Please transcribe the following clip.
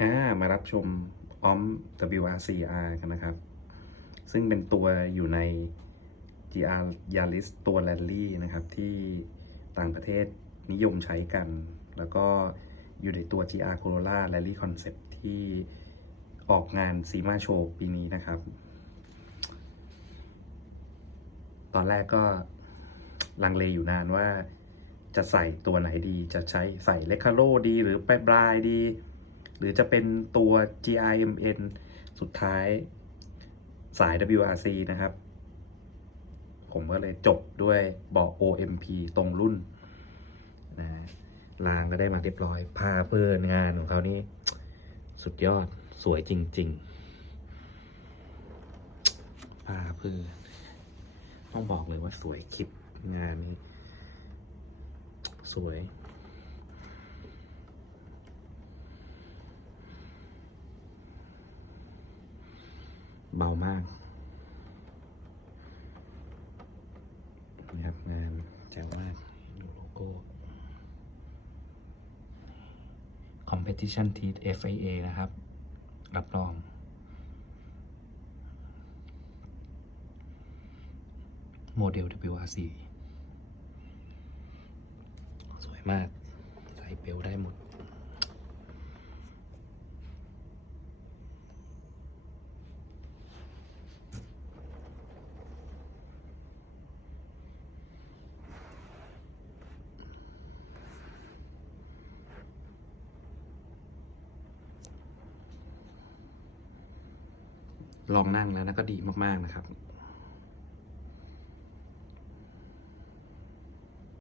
อ่ามารับชมออม WRCR กันนะครับ ซึ่งเป็นตัวอยู่ใน GR Yaris ตัว Rally นะครับ ที่ต่างประเทศนิยมใช้กัน แล้วก็อยู่ในตัว GR Corolla Rally Concept ที่ออกงานซีมาโชว์ปีนี้นะครับ ตอนแรกก็ลังเลอยู่นานว่าจะใส่ตัวไหนดี จะใช้ใส่เลคคาโ o ดี หรือปลายปลายดี หรือจะเป็นตัว GIMN สุดท้ายสาย WRC นะครับ ผมก็เลยจบด้วยบอก OMP ตรงรุ่นนะรางก็ได้มาเรียบร้อยผ้าเพื่อนงานของเขานี่สุดยอดสวยจริง ๆ ผ้าเพื่อนต้องบอกเลยว่าสวยคลิปงานนี้ สวย เบามากนะครับงานแจ๋วมากดูโลโก้ Competition t e a FIA นะครับ รับรอง โมเดล WRC สวยมาก ใส่เบลได้หมด ลองนั่งแล้วนะก็ดีมากๆนะครับ